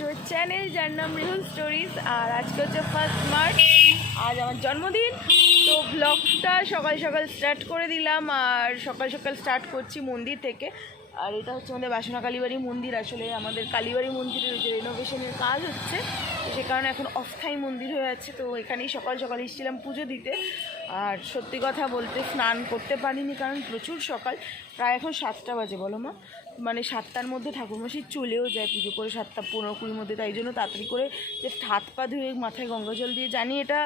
To channel যার নাম রিহুল stories. আর আজকে হচ্ছে 1 মার্চ, আজ আমার জন্মদিন। তো ব্লগটা সকাল সকাল স্টার্ট করে দিলাম, আর সকাল সকাল স্টার্ট করছি মন্দির থেকে। আর এটা হচ্ছে আমাদের বাসনা কালীবাড়ি মন্দির। আসলে আমাদের কালীবাড়ি মন্দিরের যে রেনোভেশনের কাজ হচ্ছে, তো সে কারণে এখন অস্থায়ী মন্দির হয়ে আছে। তো এখানেই সকাল সকাল এসেছিলাম পুজো দিতে। আর সত্যি কথা বলতে স্নান করতে পারিনি, কারণ প্রচুর সকাল, প্রায় এখন 7টা বাজে বলো মা, মানে 7টার মধ্যে ঠাকুরমশাই চলেও যায় পুজো করে 7টা 15-20 মধ্যে। তাই জন্য তাড়াতাড়ি করে যে হাত পা ধুয়ে মাথায় গঙ্গা জল দিয়ে, জানি এটা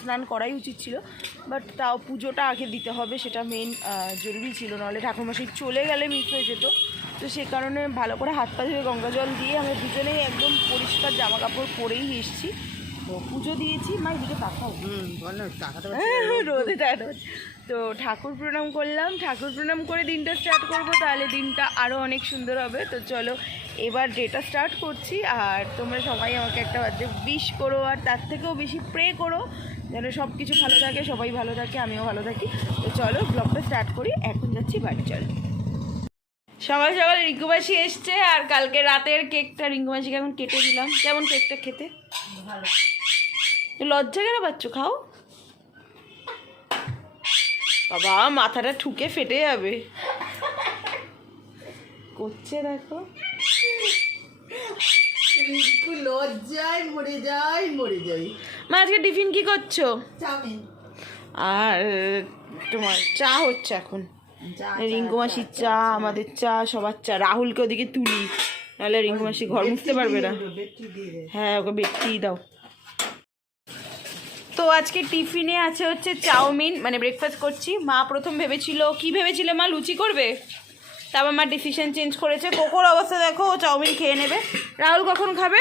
স্নান করাই উচিত ছিল, বাট তাও পুজোটা আগে দিতে হবে, সেটা মেন জরুরি ছিল, নাহলে ঠাকুরমশাই চলে গেলে মিস হয়ে যেত। তো সে কারণে ভালো করে হাত পা ধুয়ে গঙ্গা জল দিয়ে আমরা দুজনেই একদম পরিষ্কার জামা কাপড় পরেই এসেছি। তো পুজো দিয়েছি। মা এদিকে তাকাও, রোদে তাকাতে। তো ঠাকুর প্রণাম করলাম, ঠাকুর প্রণাম করে দিনটা স্টার্ট করব, তাহলে দিনটা আরও অনেক সুন্দর হবে। তো চলো এবার ডেটা স্টার্ট করছি। আর তোমরা সবাই আমাকে একটা বার্থডে উইশ করো, আর তার থেকেও বেশি প্রে করো যেন সব কিছু ভালো থাকে, সবাই ভালো থাকে, আমিও ভালো থাকি। তো চলো ব্লগটা স্টার্ট করি। এখন যাচ্ছি বাড়ি। চলো, সকাল সকাল রিঙ্কুমাসি এসছে, আর কালকে রাতের কেকটা রিঙ্কুমাসিকে এখন কেটে দিলাম। কেমন কেকটা খেতে? ভালো। লজ্জা কেন পাচ্ছ? খাও বাবা, মাথাটা ঠুকে ফেটে যাবে করছে, দেখো লজ্জায় মরে যাই। মা আজকে টিফিন কি করছো? চাউমিন। আর তোমার চা হচ্ছে এখন, রিঙ্কু মাসির চা, আমাদের চা, সবার চা। রাহুলকে ওদিকে তুলি, নাহলে রিঙ্কু মাসি ঘর মুছতে পারবে না। হ্যাঁ, ওকে বেটটি দাও। তো আজকে টিফিনে আছে হচ্ছে চাউমিন, মানে ব্রেকফাস্ট করছি। মা প্রথম ভেবেছিল, কি ভেবেছিল মা, লুচি করবে, তারপর মা ডিসিশন চেঞ্জ করেছে। কোকোর অবস্থা দেখো, ও চাউমিন খেয়ে নেবে। রাহুল কখন খাবে?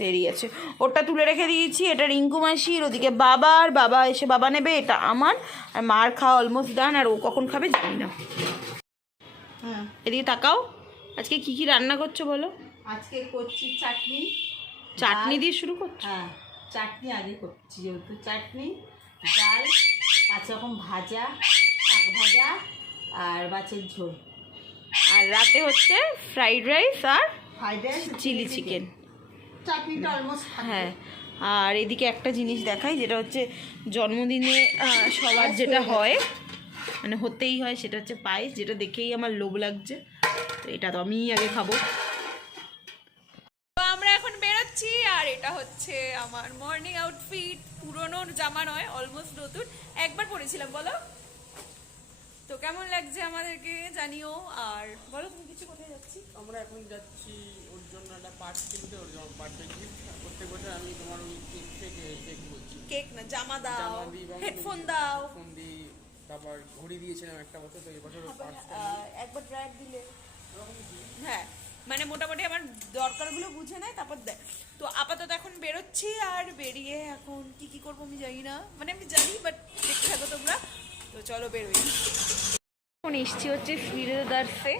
দেরি আছে। ওটা তুলে রেখে দিয়েছি, এটা রিঙ্কু মাসির, ওদিকে বাবার, বাবা এসে বাবা নেবে, এটা আমার। আর মার খাওয়া অলমোস্ট ডান, আর ও কখন খাবে জানি না। হ্যাঁ, এদিকে তাকাও, আজকে কি কি রান্না করছো বলো? আজকে করছি চাটনি। চাটনি দিয়ে শুরু করছো? হ্যাঁ, চাটনি আগে করছি, যেহেতু চাটনি, ডাল, 5 রকম ভাজা, শাক ভাজা, আর মাছের ঝোল। আর রাতে হচ্ছে ফ্রাইড রাইস আর ফ্রাইড রাইস, চিলি চিকেন। চাটনিটা অলমোস্ট। হ্যাঁ, আর এদিকে একটা জিনিস দেখাই, যেটা হচ্ছে জন্মদিনে সবার যেটা হয়, মানে হতেই হয়, সেটা হচ্ছে পায়েস, যেটা দেখেই আমার লোভ লাগছে। তো এটা তো আমিই আগে খাবো। তো আমরা এখন বেরোচ্ছি, আর এটা হচ্ছে আমার মর্নিং আউটফিট। পুরনো জামা নয়, অলমোস্ট নতুন, একবার পরেছিলাম। বলো তো কেমন লাগছে আমাদেরকে জানিও। আর বলো তুমি কিছু, কোথায় যাচ্ছি? আমরা এখন যাচ্ছি ওর জন্য একটা পার্ট কিনতে, ওর জন্য বার্থডে গিফট। প্রত্যেক বছর আমি তোমার ওই কেক থেকে কেক বলছি, কেক না, জামা দাও, জামা দিই বা হেডফোন দাও। ফোন দিই, তারপর ঘড়ি দিয়েছিলাম একটা বছর, তো এই বছর একবার ড্রাইভ দিলে, হ্যাঁ, মানে মোটামুটি আমার দরকারগুলো বুঝে নেয়, তারপর দেয়। তো আপাতত এখন বেরোচ্ছি, আর বেরিয়ে এখন কি কি করবো আমি জানি না, মানে আমি জানি, বাট দেখতে থাকো তোমরা। তো চলো বেরোই। এখন এসছি হচ্ছে শ্রীদার্সে।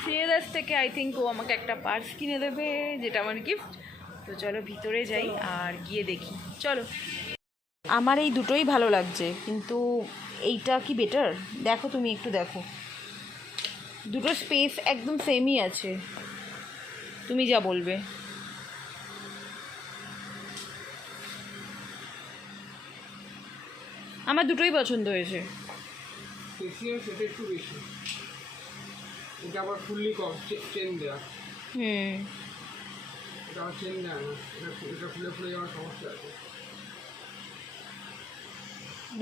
শ্রীদার্স থেকে আই থিঙ্ক ও আমাকে একটা পার্স কিনে দেবে, যেটা আমার গিফট। তো চলো ভিতরে যাই আর গিয়ে দেখি। চলো, আমার এই দুটোই ভালো লাগছে, কিন্তু এইটা কি বেটার? দেখো তুমি একটু দেখো, দুটো স্পেস একদম সেমই আছে, তুমি যা বলবে। আমার দুটোই পছন্দ হয়েছে। সেটা একটু বেশি, এটা আবার ফুললি চেন দেওয়া। এটা আবার চেন দেওয়া না, এটা ফুলে ফুলে যাওয়ার সমস্যা আছে।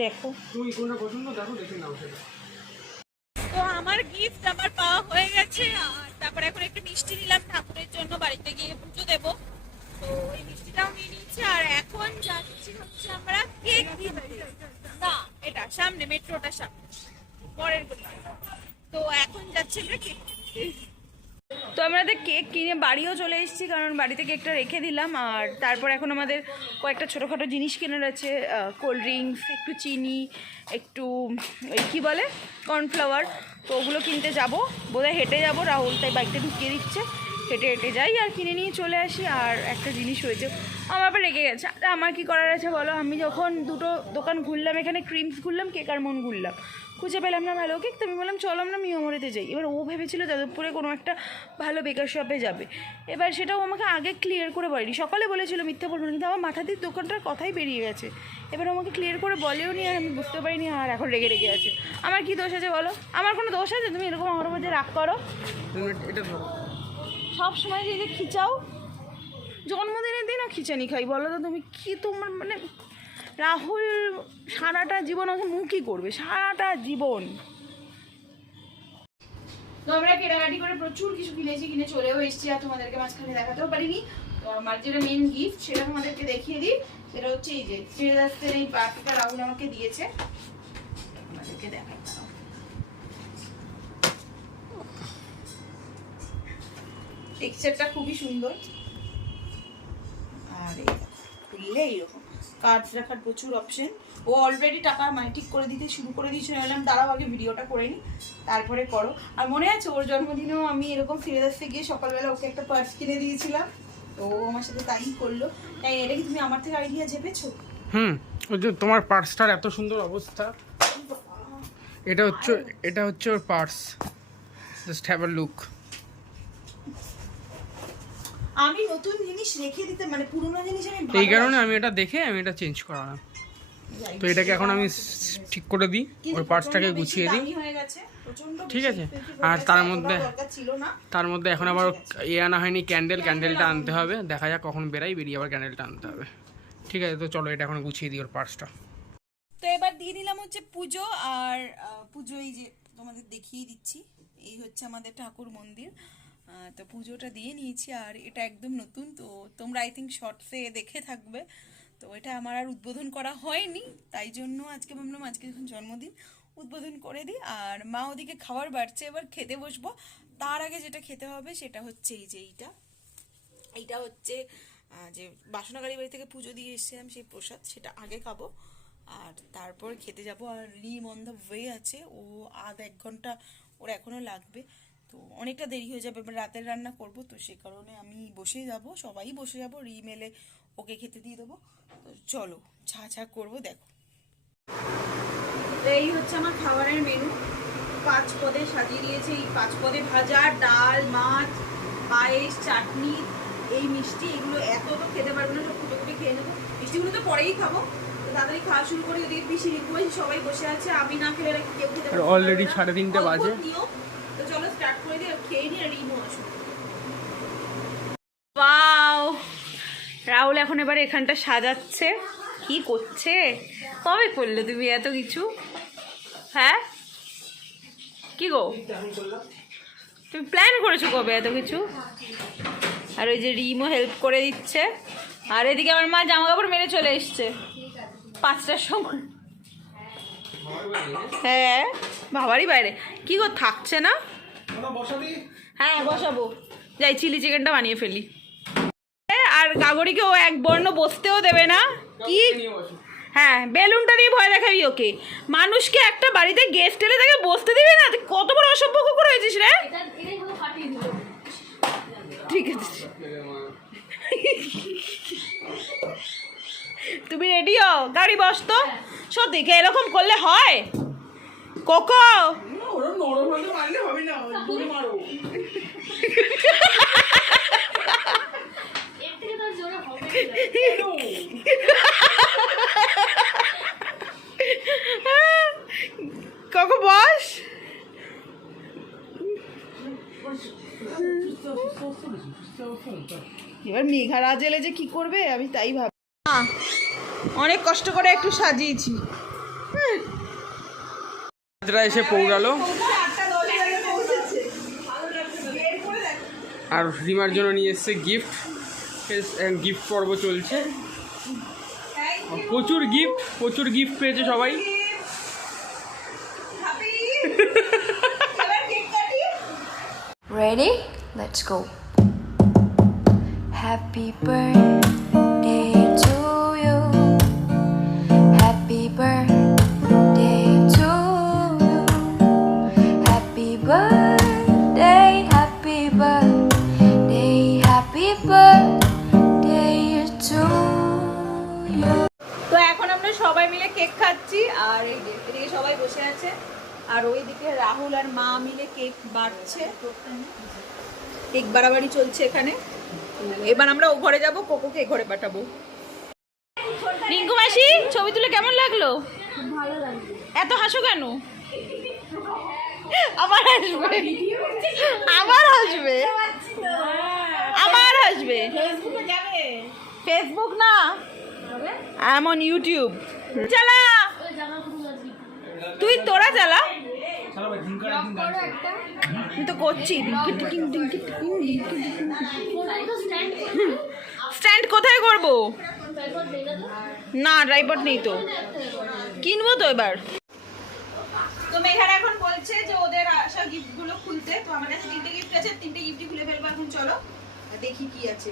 দেখো তুমি কোনটা পছন্দ, দেখো, দেখে নাও সেটা। তো আমার গিফট আমার পাওয়া হয়ে গেছে, আর তারপরে এখন একটু মিষ্টি নিলাম ঠাকুরের জন্য, বাড়িতে গিয়ে পুজো দেবো। তো ওই মিষ্টিটাও নিয়ে নিচ্ছি, আর এখন যাচ্ছি হচ্ছে আমরা কেক কিনতে। না, এটা সামনে, মেট্রোটার সামনে, পরের গলি। তো এখন যাচ্ছি আমরা কেক কিনতে। তো আমাদের কেক কিনে বাড়িও চলে এসেছি, কারণ বাড়িতে কেকটা রেখে দিলাম। আর তারপর এখন আমাদের কয়েকটা ছোটোখাটো জিনিস কেনার আছে, কোল্ড ড্রিঙ্কস, একটু চিনি, একটু ওই কী বলে কর্নফ্লাওয়ার। তো ওগুলো কিনতে যাবো, বোধহয় হেঁটে যাবো, রাহুল তাই বাইকটা ঢুকিয়ে দিচ্ছে, হেঁটে হেঁটে যাই আর কিনে নিয়ে চলে আসি। আর একটা জিনিস হয়েছে, আমার আবার রেগে গেছে। আমার কি করার আছে বলো? আমি যখন দুটো দোকান ঘুরলাম, এখানে ক্রিমস ঘুরলাম, কেক আর মন ঘুরলাম, খুঁজে পেলাম না ভালো কেক, তো আমি বললাম চলো আমরা মিয়ামরিতে যাই। এবার ও ভেবেছিল যাদবপুরে কোনো একটা ভালো বেকার শপে যাবে, এবার সেটাও আমাকে আগে ক্লিয়ার করে বলেনি। সকালে বলেছিল, মিথ্যা বলবো না, কিন্তু আমার মাথা দিয়ে দোকানটার কথাই বেরিয়ে গেছে। এবার আমাকে ক্লিয়ার করে বলেও নি, আর আমি বুঝতে পারিনি, আর এখন রেগে রেগে আছে। আমার কি দোষ আছে বলো? আমার কোনো দোষ আছে তুমি এরকম আমার মধ্যে রাগ করো? এটা সব সময় যে খিচাও, জন্মদিনের দিনও খিচানি খাই, বলো তো তুমি? কি তোমার মানে রাহুল সারাটা জীবন ওকে মুখই করবে, সারাটা জীবন। তো আমরা কেনাকাটি করে প্রচুর কিছু কিনেছি, কিনে চলেও এসেছি, আর তোমাদেরকে মাঝখানে দেখাতেও পারিনি। তো আমার যেটা মেন গিফট সেটা তোমাদেরকে দেখিয়ে দিই। সেটা হচ্ছে এই যে শ্রীদাসের এই পার্টিটা রাহুল আমাকে দিয়েছে, তোমাদেরকে দেখাই। টেক্সচারটা খুবই সুন্দর, আর খুললে এইরকম কার্ডস রাখার প্রচুর অপশন। ও অলরেডি টাকা মানে ঠিক করে দিতে শুরু করে দিয়েছিল। বললাম দাঁড়াও আগে ভিডিওটা করে নিই, তারপরে করো। আর মনে আছে ওর জন্মদিনেও আমি এরকম ফিরে আসতে গিয়ে সকালবেলা ওকে একটা পার্স কিনে দিয়েছিলাম, তো ও আমার সাথে তাই করলো। তাই এটা কি তুমি আমার থেকে আইডিয়া চেপেছো? ওই যে তোমার পার্সটার এত সুন্দর অবস্থা। এটা হচ্ছে ওর purse, just have a look. আমি নতুন জিনিস রেখে দিতে মানে পুরনো জিনিস আমি এই কারণে আমি এটা দেখে আমি এটা চেঞ্জ করালাম। তো এটাকে এখন আমি ঠিক করে দিই, ওর পার্সটাকে গুছিয়ে দিই, ঠিক আছে? আর তার মধ্যে এখন আবার আনা হয়নি ক্যান্ডেলটা আনতে হবে। দেখা যাক কখন বেরিয়ে আবার ক্যান্ডেলটা আনতে হবে, ঠিক আছে? তো চলো এটা এখন গুছিয়ে দিই ওর পার্সটা। তো এবার দিয়ে নিলাম হচ্ছে পুজো, আর পুজো এই যে তোমাদের দেখিয়ে দিচ্ছি, এই হচ্ছে আমাদের ঠাকুর মন্দির। তো পুজোটা দিয়ে নিয়েছি, আর এটা একদম নতুন, তো তোমরা আই থিঙ্ক শর্টসে দেখে থাকবে। তো এটা আমার আর উদ্বোধন করা হয়নি, তাই জন্য আজকে ভাবলাম আজকে যখন জন্মদিন উদ্বোধন করে দিই। আর মা ওদিকে খাবার বাড়ছে, এবার খেতে বসবো। তার আগে যেটা খেতে হবে সেটা হচ্ছে এই যে এইটা হচ্ছে যে বাসনাগাড়ি বাড়ি থেকে পুজো দিয়ে এসেছিলাম সেই প্রসাদ, সেটা আগে খাবো, আর তারপর খেতে যাব। আর রিম অন দ্য ওয়ে আছে, ও আধ এক ঘন্টা ওর এখনও লাগবে, তো অনেকটা দেরি হয়ে যাবে। রাতের রান্না করব, তো সে কারণে আমি বসে যাব, সবাই বসে যাব, রিম এলে ওকে খেতে দিয়ে দেবো। তো চলো ছা করবো, দেখো। এই হচ্ছে আমার খাবারের মেনু, 5 পদে সাজিয়ে দিয়েছে। এই 5 পদে ভাজা, ডাল, মাছ, পায়েস, চাটনি, এই মিষ্টি, এগুলো এত তো খেতে পারবো না, সব কুটে কুটে খেয়ে নেবো। মিষ্টিগুলো তো পরেই খাবো, তো তাড়াতাড়ি খাওয়া শুরু করে। যদি পিসি রিকুয়েস্ট সবাই বসে আছে, আমি না খেলে কেউ খেতে পারবে না। অলরেডি 3:30 বাজে। তো চলো স্টার্ট করে দিই, খেয়ে নিই, আর রিমও আসুন। ওয়াও, রাহুল এখন এবার এখানটা সাজাচ্ছে। কি করছে? কবে করলে তুমি এত কিছু? হ্যাঁ কি গো, তুমি প্ল্যান করেছো কবে এত কিছু? আর ওই যে রিমও হেল্প করে দিচ্ছে, আর এদিকে আমার মা জামা কাপড় মেরে চলে এসছে 5টার সময়। হ্যাঁ বাবারই বাইরে। কি গো থাকছে না? হ্যাঁ বসাবো, যাই চিলি চিকেনটা বানিয়ে ফেলি। আর গাগরিকে ও এক বর্ণ বসতেও দেবে না। কি? হ্যাঁ বেলুনটা দিয়ে ভয় দেখাবি ওকে। মানুষকে একটা বাড়িতে গেস্ট এলে তাকে বসতে দিবি না? কত বড় অসভ্য কুকুর হয়েছিস রে। ঠিক আছে তুমি রেডি হও, গাড়ি বস তো। সত্যি এরকম করলে হয়? কোকো কোকো বস। এবার মেঘারাজ এলে যে কি করবে আমি তাই ভাব। অনেক কষ্ট করে একটু সাজিয়েছি। এসে পৌঁছালো, আর রিমার জন্য নিয়ে এসছে গিফট। গিফট পর্ব চলছে, প্রচুর গিফট পেয়েছে সবাই। Ready? Let's go. Happy birthday to you. Happy birthday to you. Happy birthday, happy birthday, happy birthday to you. তো এখন আমরা সবাই মিলে কেক খাচ্ছি, আর এদিকে সবাই বসে আছে। কেক বাড়ছে, কেক বাড়াবাড়ি চলছে এখানে। তো এবার আমরা ও ঘরে যাবো, কোকোকে এ ঘরে পাঠাবো। রিঙ্কু মাসি ছবি তুলে কেমন লাগলো? এত হাসো কেন? আবার হাসবে, আবার হাসবে, আবার হাসবে। ফেসবুক না, আই এম অন ইউটিউব। চালা, তুই তোরা চালা, আমি তো করছি। স্ট্যান্ড কোথায় করব? না ট্রাইপড নেই তো, কিনবো তো এবার। তো মেঘার এখন বলছে যে ওদের আসা গিফট গুলো খুলতে। তো আমার কাছে 3টে গিফট আছে, 3টে গিফটই খুলে ফেলবো এখন। চলো দেখি কি আছে।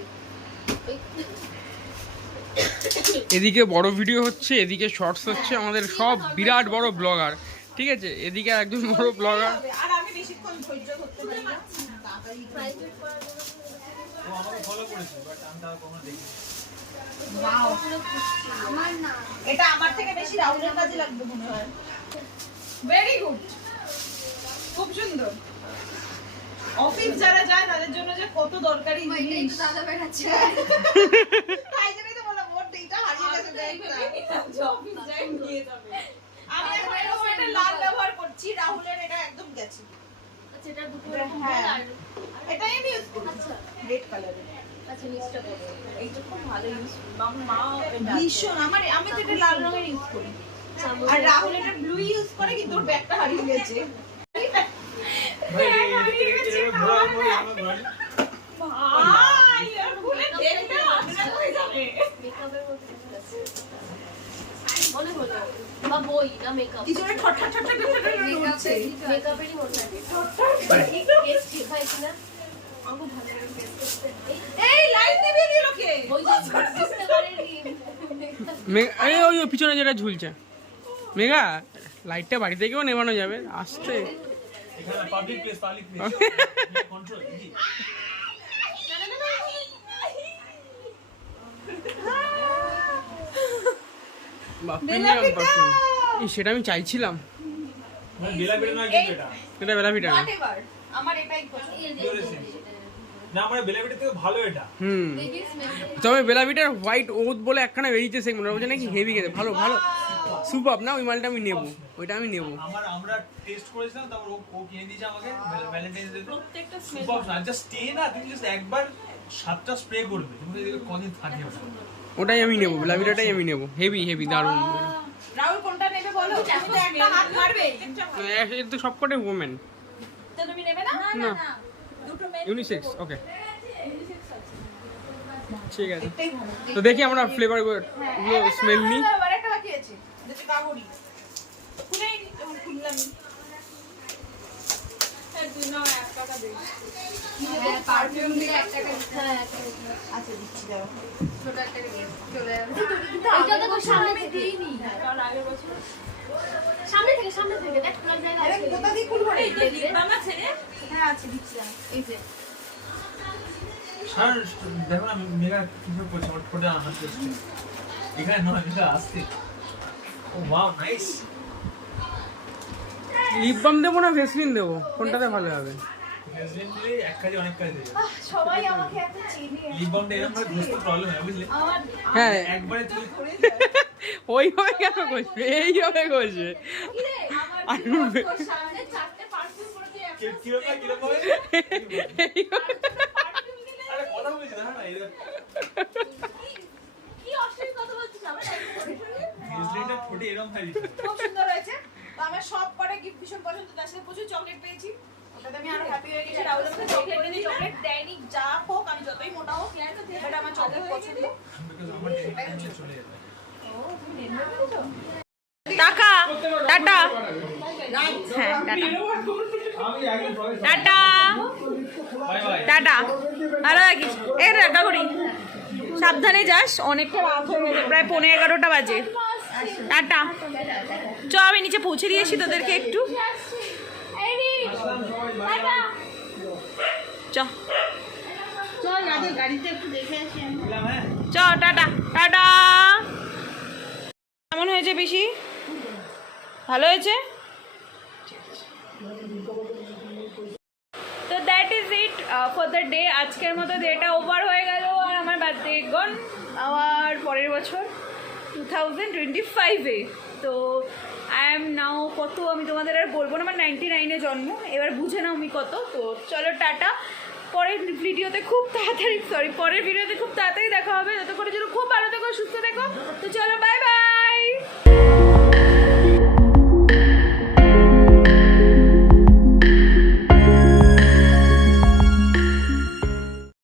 এদিকে বড় ভিডিও হচ্ছে, এদিকে শর্টস হচ্ছে, আমাদের সব বিরাট বড় ব্লগার, ঠিক আছে? এদিকে একজন বড় ব্লগার। আর আমি বেশিক্ষণ ধৈর্য ধরতে পারি না, Wow! এটা আমার থেকে বেশি রাহুলের কাজে লাগবে মনে হয়। ভেরি গুড, খুব সুন্দর। অফিস যারা যায় তাদের জন্য যে কত দরকারি জিনিস। দাদা বেরাচ্ছে, তাই জন্যই তো বললাম ওর এইটা হারিয়ে গেছে ব্যাগটা, অফিস যাই নিয়ে যাবে। আমি এখন এটা লাল ব্যবহার করছি, রাহুলের এটা একদম গেছে। আচ্ছা, এটা দুটো রকম আর এটা আমি ইউজ করি। আচ্ছা, রেড কালারের। আচ্ছা, নিচটা করব। এইটা খুব ভালো ইউজ মা ভীষণ। আমি তো এটা লাল রঙের ইউজ করি, আর রাহুল এটা ব্লু ইউজ করে, কিন্তু ওর ব্যাগটা হারিয়ে গেছে। ওই পিছনে যেটা ঝুলছে মেঘা, লাইটটা বাড়ি থেকেও নেবানো যাবে আসতে। সেটা আমি চাইছিলাম, এটা বেলাভিটা না। আমার এটাই পছন্দ। না, আমার বেলাভিটা থেকে ভালো এটা। তবে বেলাভিটার হোয়াইট ওথ বলে একখানা বেরিয়েছে, সেগুলো বলছে নাকি হেভি খেতে, ভালো ভালো সুপার না, ওই মালটা আমি নেবো, ওইটা আমি নেবো। আমরা টেস্ট করেছিলাম, তারপর ও কিনে দিয়েছে আমাকে ভ্যালেন্টাইন্স ডে। প্রত্যেকটা সুপার না, জাস্ট স্টে না, তুমি জাস্ট একবার 7টা স্প্রে করবে, তুমি দেখবে কদিন থাকে ওটা। ওটাই আমি নেবো, বেলাভিটাটাই আমি নেবো, হেভি হেভি দারুণ। রাহুল কোনটা নেবে বলো, তুমি তো একটা হাত মারবে। এটা তো সবকটাই ওমেন, তো তুমি নেবে না? না দুটো মেয়ে ইউনিসেক্স। ওকে ঠিক আছে, তো দেখি আমরা ফ্লেভার গুলো স্মেল নিই। আরেকটা বাকি আছে, যেটা কাগড়ি খুলেই নি, তখন খুললাম। এই তুই নাও 1 টাকা দে। হ্যাঁ, পারফিউম দিলে 1 টাকা দিতে হয়। আচ্ছা দিচ্ছি, দাও। ছোট একটা চলে যাবে। এটা তো সামনে থেকে দিইনি, কারণ আগের বছর সামনে থেকে দেখ প্লাগ লাইন আছে। আরে কোথা দিয়ে খুলবো? এই যে লিপবাম আছে রে। হ্যাঁ আছে, দিচ্ছি। এই যে স্যার দেখো না মেঘা কিভাবে করছে, আমার ঠোঁটে আনন্দ হচ্ছে। এখানে নয়, এটা আসছে। ও ওয়াও, নাইস। লিপ বাম দেবো না ভেসলিন দেবো, কোনটাতে ভালো হবে? ভ্যাসলিন দিলে এক কাজে অনেক কাজ দেবে। সবাই আমাকে এত চিনি। লিপ বামটা এরকম ভাবে ঘষতে প্রবলেম হয়, বুঝলে? হ্যাঁ, একবারে তুমি ওইভাবে কেন করছে, এইভাবে করছে। সামনে 4টে পারফিউম পড়তে কিরকম হয়? আরে কথা বলছি না, না এটা কি অশ্লীল কথা বলছিস? আমরা ভ্যাসলিনটা ঠোঁটে এরকম হয়। খুব সুন্দর হয়েছে। তো আমার সব কটা গিফট ভীষণ পছন্দ, তার সাথে প্রচুর চকলেট পেয়েছি। ওটাতে আমি আরো হ্যাপি হয়ে গেছি। রাহুল আমাকে চকলেট এনে চকলেট দেয়নি, যা হোক, আমি যতই মোটা হোক, বাট আমার চকলেট পছন্দ। আমার টেনশন চলে যাবে। টাকা টাটা, হ্যাঁ টাটা, বাই বাই। টাটা। ভালো থাকিস। এই টাটা করি, সাবধানে যাস, অনেকটা রাত হয়ে গেছে, প্রায় 11:15 বাজে। টাটা, চ আমি নিচে পৌঁছে দিয়েছি তোদেরকে একটু। চ চ, টাটা টাটা। কেমন হয়েছে পিসি? ভালো হয়েছে? For the day. আজকের মতো ডেটা ওভার হয়ে গেল আর আমার বার্থডে গন আমার পরের বছর 2025-এ। তো আই এম নাও কত আমি তোমাদের আর বলবো না, আমার 99-এ জন্ম, এবার বুঝে নাও আমি কত। তো চলো টাটা, পরের ভিডিওতে খুব তাড়াতাড়ি দেখা হবে। ততক্ষণের জন্য খুব ভালো থেকো, সুস্থ থেকো। তো চলো বাই।